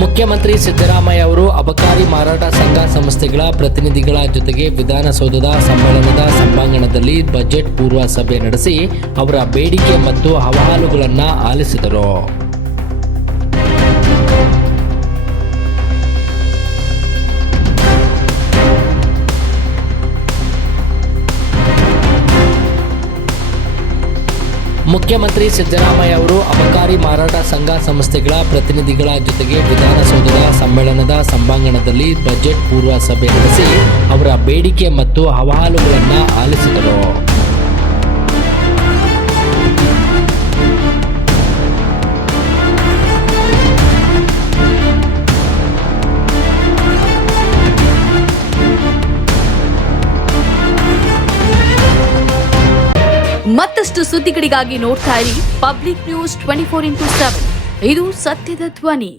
ಮುಖ್ಯಮಂತ್ರಿ ಸಿದ್ದರಾಮಯ್ಯ ಅವರು ಅಬಕಾರಿ ಮಾರಾಟ ಸಂಘ ಸಂಸ್ಥೆಗಳ ಪ್ರತಿನಿಧಿಗಳ ಜೊತೆಗೆ ವಿಧಾನಸೌಧದ ಸಮ್ಮೇಳನದ ಸಭಾಂಗಣದಲ್ಲಿ ಬಜೆಟ್ ಪೂರ್ವ ಸಭೆ ನಡೆಸಿ ಅವರ ಬೇಡಿಕೆ ಮತ್ತು ಅಹವಾಲುಗಳನ್ನು ಆಲಿಸಿದರು. ಮುಖ್ಯಮಂತ್ರಿ ಸಿದ್ದರಾಮಯ್ಯ ಅವರು ಅಬಕಾರಿ ಮಾರಾಟ ಸಂಘ ಸಂಸ್ಥೆಗಳ ಪ್ರತಿನಿಧಿಗಳ ಜೊತೆಗೆ ವಿಧಾನಸೌಧದ ಸಮ್ಮೇಳನದ ಸಭಾಂಗಣದಲ್ಲಿ ಬಜೆಟ್ ಪೂರ್ವ ಸಭೆ ನಡೆಸಿ ಅವರ ಬೇಡಿಕೆ ಮತ್ತು ಅಹವಾಲುಗಳನ್ನು ಆಲಿಸಿದರು. ಮತ್ತಷ್ಟು ಸುದ್ದಿಗಳಿಗಾಗಿ ನೋಡ್ತಾ ಇರಿ ಪಬ್ಲಿಕ್ ನ್ಯೂಸ್ 24x7. ಇದು ಸತ್ಯದ ಧ್ವನಿ.